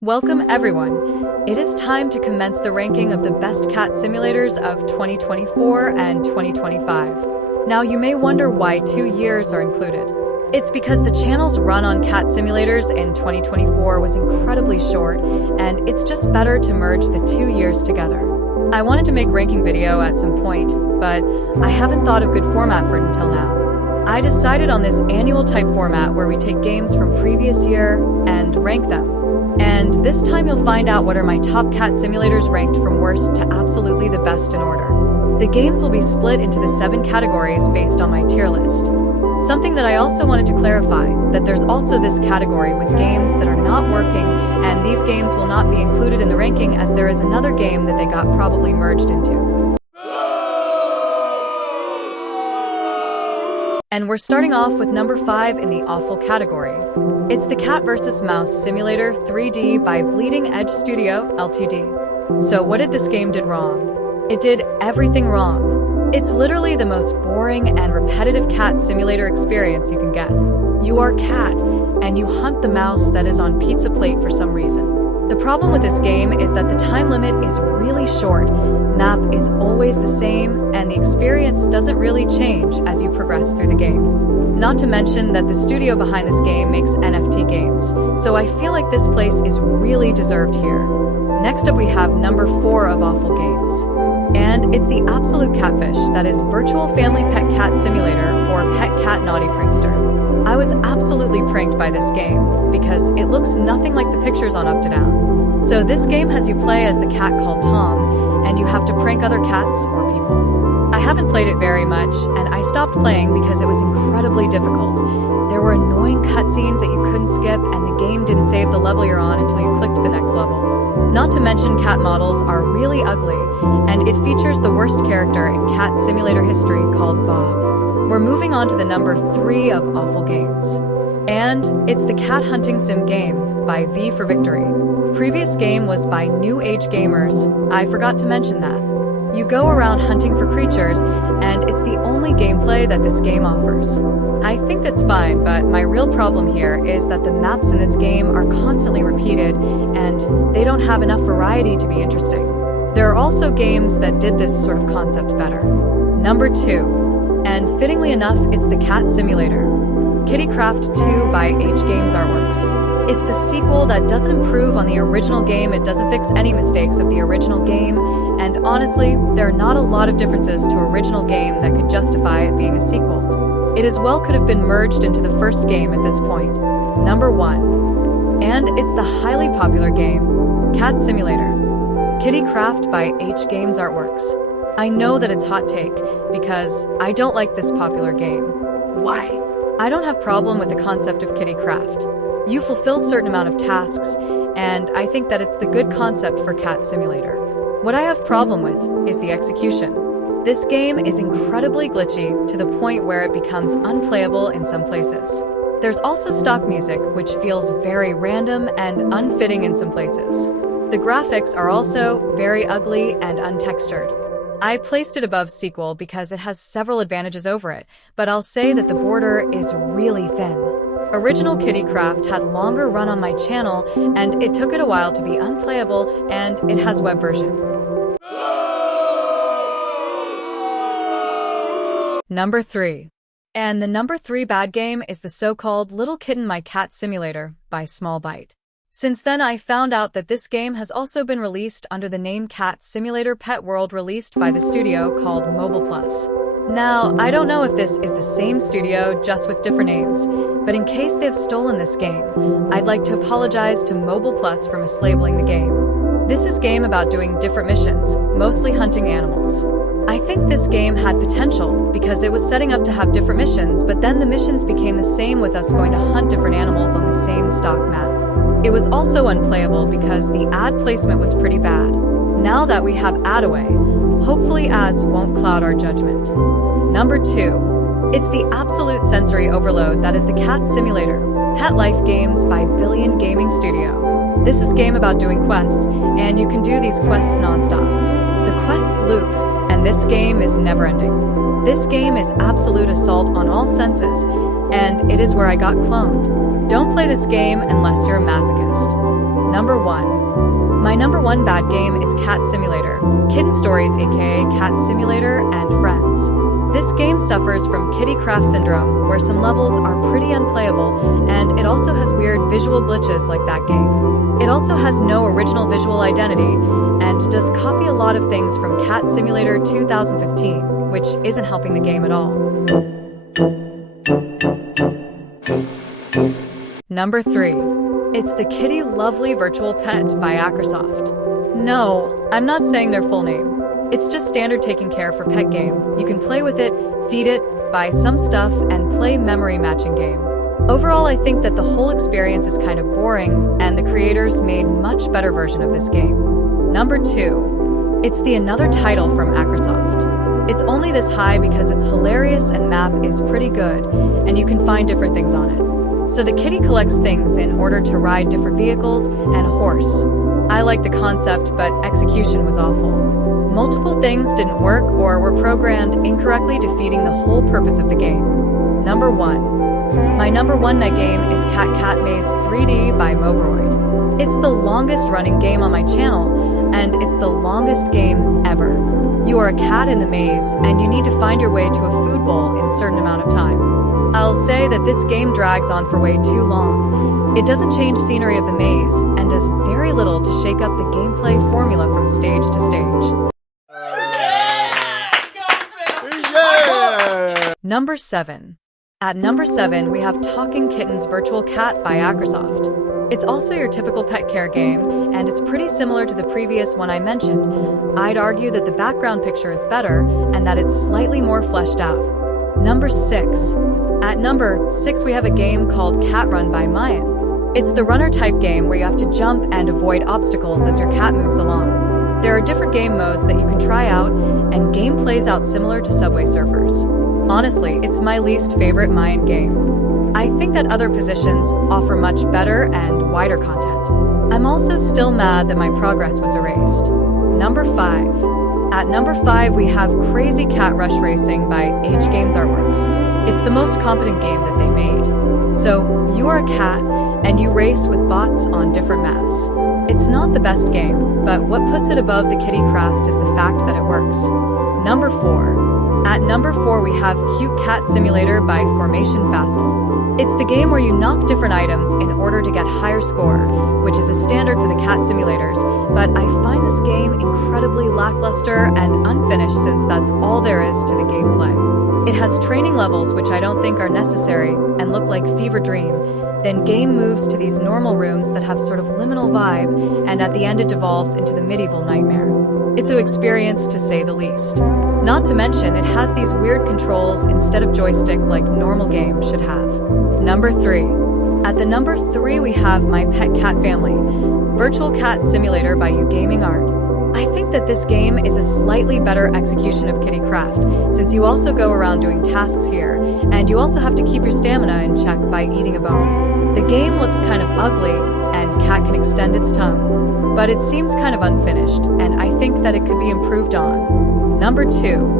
Welcome everyone! It is time to commence the ranking of the best cat simulators of 2024 and 2025. Now you may wonder why 2 years are included. It's because the channel's run on cat simulators in 2024 was incredibly short, and it's just better to merge the 2 years together. I wanted to make ranking video at some point, but I haven't thought of good format for it until now. I decided on this annual type format where we take games from previous year and rank them. And this time you'll find out what are my top cat simulators ranked from worst to absolutely the best in order. The games will be split into the 7 categories based on my tier list. Something that I also wanted to clarify, that there's also this category with games that are not working, and these games will not be included in the ranking as there is another game that they got probably merged into. And we're starting off with number 5 in the awful category. It's the Cat vs. Mouse Simulator 3D by Bleeding Edge Studio, Ltd. So what did this game did wrong? It did everything wrong. It's literally the most boring and repetitive cat simulator experience you can get. You are Cat, and you hunt the mouse that is on pizza plate for some reason. The problem with this game is that the time limit is really short, map is always the same, and the experience doesn't really change as you progress through the game. Not to mention that the studio behind this game makes NFT games, so I feel like this place is really deserved here. Next up we have number 4 of awful games. And it's the absolute catfish, that is Virtual Family Pet Cat Simulator, or Pet Cat Naughty Prankster. I was absolutely pranked by this game, because it looks nothing like the pictures on Up to Down. So this game has you play as the cat called Tom, and you have to prank other cats or people. I haven't played it very much, and I stopped playing because it was incredibly difficult. There were annoying cutscenes that you couldn't skip, and the game didn't save the level you're on until you clicked the next level. Not to mention cat models are really ugly, and it features the worst character in cat simulator history called Bob. We're moving on to the number 3 of awful games. And it's the Cat Hunting Sim game by V for Victory. Previous game was by New Age Gamers. I forgot to mention that. You go around hunting for creatures, and it's the only gameplay that this game offers. I think that's fine, but my real problem here is that the maps in this game are constantly repeated, and they don't have enough variety to be interesting. There are also games that did this sort of concept better. Number 2. And fittingly enough, it's the Cat Simulator. Kittycraft 2 by H Games Artworks. It's the sequel that doesn't improve on the original game, it doesn't fix any mistakes of the original game, and honestly, there are not a lot of differences to original game that could justify it being a sequel. It as well could have been merged into the first game at this point. Number 1. And it's the highly popular game, Cat Simulator. Kittycraft by H Games Artworks. I know that it's hot take, because I don't like this popular game. Why? I don't have problem with the concept of Kittycraft. You fulfill certain amount of tasks, and I think that it's the good concept for Cat Simulator. What I have problem with is the execution. This game is incredibly glitchy to the point where it becomes unplayable in some places. There's also stock music, which feels very random and unfitting in some places. The graphics are also very ugly and untextured. I placed it above sequel because it has several advantages over it, but I'll say that the border is really thin. Original Kittycraft had longer run on my channel, and it took it a while to be unplayable, and it has web version. Number 3. And the number 3 bad game is the so-called Little Kitten My Cat Simulator by Small Byte. Since then, I found out that this game has also been released under the name Cat Simulator Pet World, released by the studio called Mobile Plus. Now, I don't know if this is the same studio, just with different names, but in case they've stolen this game, I'd like to apologize to Mobile Plus for mislabeling the game. This is a game about doing different missions, mostly hunting animals. I think this game had potential because it was setting up to have different missions, but then the missions became the same with us going to hunt different animals on the same stock map. It was also unplayable because the ad placement was pretty bad. Now that we have Adaway, hopefully ads won't cloud our judgment. Number 2. It's the absolute sensory overload that is the Cat Simulator, Pet Life Games by Billion Gaming Studio. This is a game about doing quests, and you can do these quests non-stop. The quests loop, and this game is never-ending. This game is absolute assault on all senses, and it is where I got cloned. Don't play this game unless you're a masochist. Number 1. My number 1 bad game is Cat Simulator, Kitten Stories aka Cat Simulator and Friends. This game suffers from kitty craft syndrome, where some levels are pretty unplayable, and it also has weird visual glitches like that game. It also has no original visual identity, and does copy a lot of things from Cat Simulator 2015, which isn't helping the game at all. Number 3. It's the Kitty Lovely Virtual Pet by Akrasoft. No, I'm not saying their full name. It's just standard taking care for pet game. You can play with it, feed it, buy some stuff, and play memory matching game. Overall, I think that the whole experience is kind of boring, and the creators made much better version of this game. Number 2. It's the Another title from Akrasoft. It's only this high because it's hilarious and map is pretty good, and you can find different things on it. So the kitty collects things in order to ride different vehicles and a horse. I like the concept, but execution was awful. Multiple things didn't work or were programmed incorrectly, defeating the whole purpose of the game. Number 1. My number 1 net game is Cat Cat Maze 3D by Mobroid. It's the longest running game on my channel, and it's the longest game ever. You are a cat in the maze, and you need to find your way to a food bowl in a certain amount of time. I'll say that this game drags on for way too long. It doesn't change scenery of the maze, and does very little to shake up the gameplay formula from stage to stage. Number 7. At number 7, we have Talking Kittens Virtual Cat by Akrasoft. It's also your typical pet care game, and it's pretty similar to the previous one I mentioned. I'd argue that the background picture is better, and that it's slightly more fleshed out. Number 6. At number 6, we have a game called Cat Run by Mayan. It's the runner type game where you have to jump and avoid obstacles as your cat moves along. There are different game modes that you can try out, and game plays out similar to Subway Surfers. Honestly, it's my least favorite Mayan game. I think that other positions offer much better and wider content. I'm also still mad that my progress was erased. Number 5. At number 5, we have Crazy Cat Rush Racing by H Games Artworks. It's the most competent game that they made. So, you are a cat, and you race with bots on different maps. It's not the best game, but what puts it above the kitty craft is the fact that it works. Number 4. At number 4, we have Cute Cat Simulator by Formation Vassal. It's the game where you knock different items in order to get higher score, which is a standard for the cat simulators, but I find this game incredibly lackluster and unfinished since that's all there is to the gameplay. It has training levels which I don't think are necessary and look like Fever Dream. Then game moves to these normal rooms that have sort of liminal vibe, and at the end it devolves into the medieval nightmare. It's an experience to say the least. Not to mention, it has these weird controls instead of joystick like normal games should have. Number 3. At the number 3, we have My Pet Cat Family, Virtual Cat Simulator by YouGaming Art. I think that this game is a slightly better execution of Kitty Craft, since you also go around doing tasks here, and you also have to keep your stamina in check by eating a bone. The game looks kind of ugly, and Cat can extend its tongue, but it seems kind of unfinished, and I think that it could be improved on. Number 2.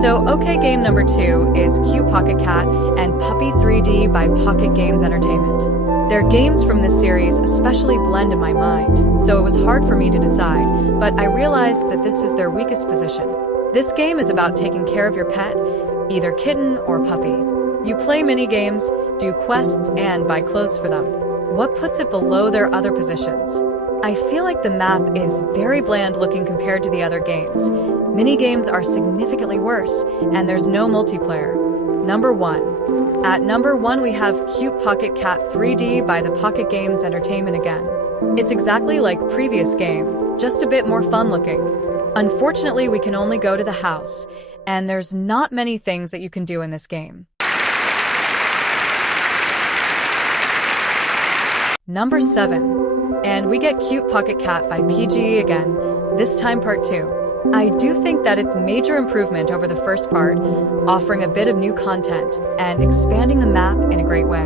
So, OK game number 2 is Cute Pocket Cat and Puppy 3D by Pocket Games Entertainment. Their games from this series especially blend in my mind, so it was hard for me to decide, but I realized that this is their weakest position. This game is about taking care of your pet, either kitten or puppy. You play mini-games, do quests, and buy clothes for them. What puts it below their other positions? I feel like the map is very bland looking compared to the other games. Mini-games are significantly worse, and there's no multiplayer. Number 1. At number 1, we have Cute Pocket Cat 3D by the Pocket Games Entertainment again. It's exactly like previous game, just a bit more fun looking. Unfortunately, we can only go to the house, and there's not many things that you can do in this game. Number 7. And we get Cute Pocket Cat by PGE again, this time part 2. I do think that it's major improvement over the first part, offering a bit of new content and expanding the map in a great way.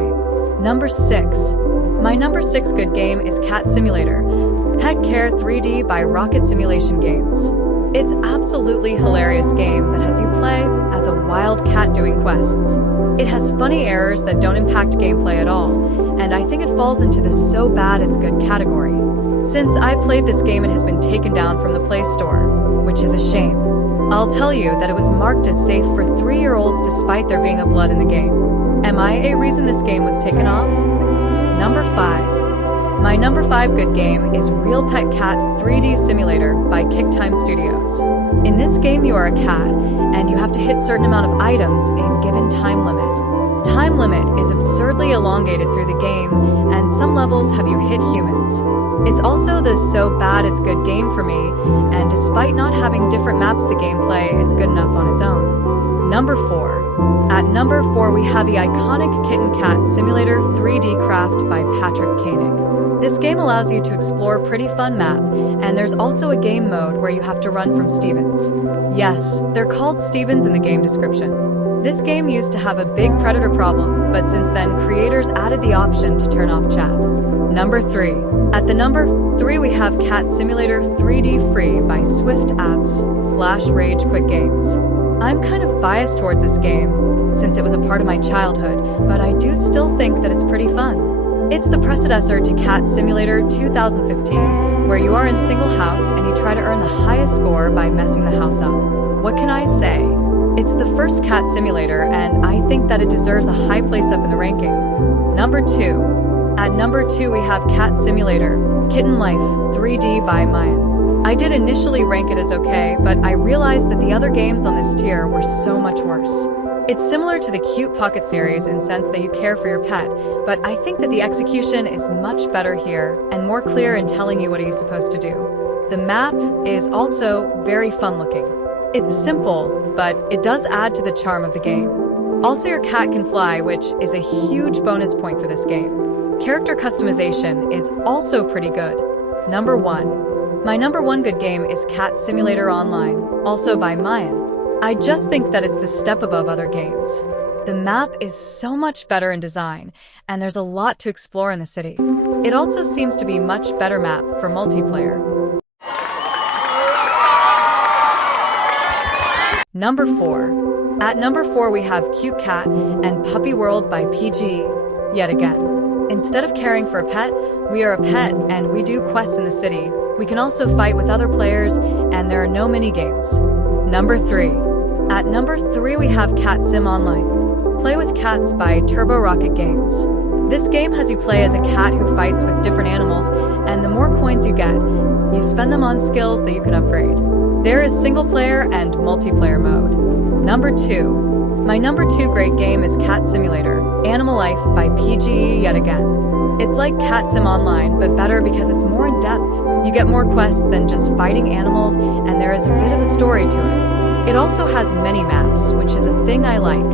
Number 6. My number 6 good game is Cat Simulator, Pet Care 3D by Rocket Simulation Games. It's absolutely hilarious game that has you play as a wild cat doing quests. It has funny errors that don't impact gameplay at all, and I think it falls into the so bad it's good category. Since I played this game, it has been taken down from the Play Store, which is a shame. I'll tell you that it was marked as safe for 3-year-olds despite there being a blood in the game. Am I a reason this game was taken off? Number 5. My number 5 good game is Real Pet Cat 3D Simulator by Quicktime Studios. In this game, you are a cat, and you have to hit certain amount of items in given time limit. Time limit is absurdly elongated through the game, and some levels have you hit humans. It's also the so bad it's good game for me, and despite not having different maps, the gameplay is good enough on its own. Number 4. At number 4, we have the iconic Kitten Cat Simulator 3D Craft by Patrick Koenig. This game allows you to explore a pretty fun map, and there's also a game mode where you have to run from Stevens. Yes, they're called Stevens in the game description. This game used to have a big predator problem, but since then creators added the option to turn off chat. Number 3. At the number 3, we have Cat Simulator 3D Free by Swift Apps/Rage Quit Games. I'm kind of biased towards this game, since it was a part of my childhood, but I do still think that it's pretty fun. It's the predecessor to Cat Simulator 2015, where you are in single house and you try to earn the highest score by messing the house up. What can I say? It's the first cat simulator, and I think that it deserves a high place up in the ranking. Number 2. At number 2, we have Cat Simulator Kitten Life 3D by Mayan. I did initially rank it as okay, but I realized that the other games on this tier were so much worse. It's similar to the Cute Pocket series in the sense that you care for your pet, but I think that the execution is much better here and more clear in telling you what are you supposed to do. The map is also very fun looking. It's simple, but it does add to the charm of the game. Also, your cat can fly, which is a huge bonus point for this game. Character customization is also pretty good. Number 1. My number 1 good game is Cat Simulator Online, also by Mayan. I just think that it's the step above other games. The map is so much better in design, and there's a lot to explore in the city. It also seems to be much better map for multiplayer. Number 4. At number 4, we have Cute Cat and Puppy World by PG yet again. Instead of caring for a pet, we are a pet and we do quests in the city. We can also fight with other players, and there are no mini-games. Number 3. At number 3, we have Cat Sim Online. Play with Cats by Turbo Rocket Games. This game has you play as a cat who fights with different animals, and the more coins you get, you spend them on skills that you can upgrade. There is single player and multiplayer mode. Number 2. My number 2 great game is Cat Simulator Animal Life by PGE yet again. It's like Cat Sim Online, but better because it's more in-depth. You get more quests than just fighting animals, and there is a bit of a story to it. It also has many maps, which is a thing I like.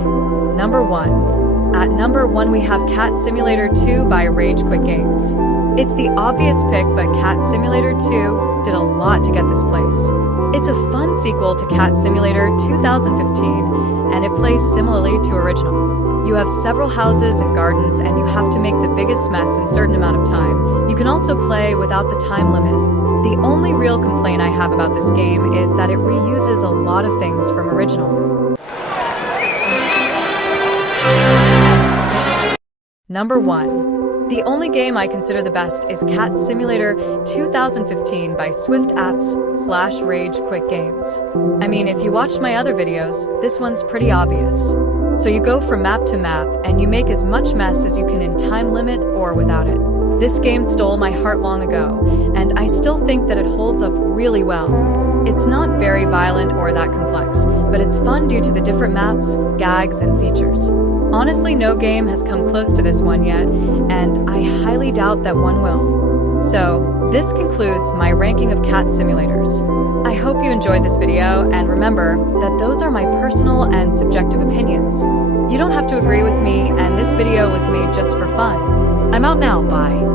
Number 1. At number 1, we have Cat Simulator 2 by Rage Quit Games. It's the obvious pick, but Cat Simulator 2 did a lot to get this place. It's a fun sequel to Cat Simulator 2015, and it plays similarly to original. You have several houses and gardens, and you have to make the biggest mess in a certain amount of time. You can also play without the time limit. The only real complaint I have about this game is that it reuses a lot of things from original. Number 1. The only game I consider the best is Cat Simulator 2015 by Swift Apps/Rage Quit Games. I mean, if you watched my other videos, this one's pretty obvious. So you go from map to map, and you make as much mess as you can in time limit or without it. This game stole my heart long ago, and I still think that it holds up really well. It's not very violent or that complex, but it's fun due to the different maps, gags, and features. Honestly, no game has come close to this one yet, and I highly doubt that one will. So, this concludes my ranking of cat simulators. I hope you enjoyed this video, and remember that those are my personal and subjective opinions. You don't have to agree with me, and this video was made just for fun. I'm out now, bye.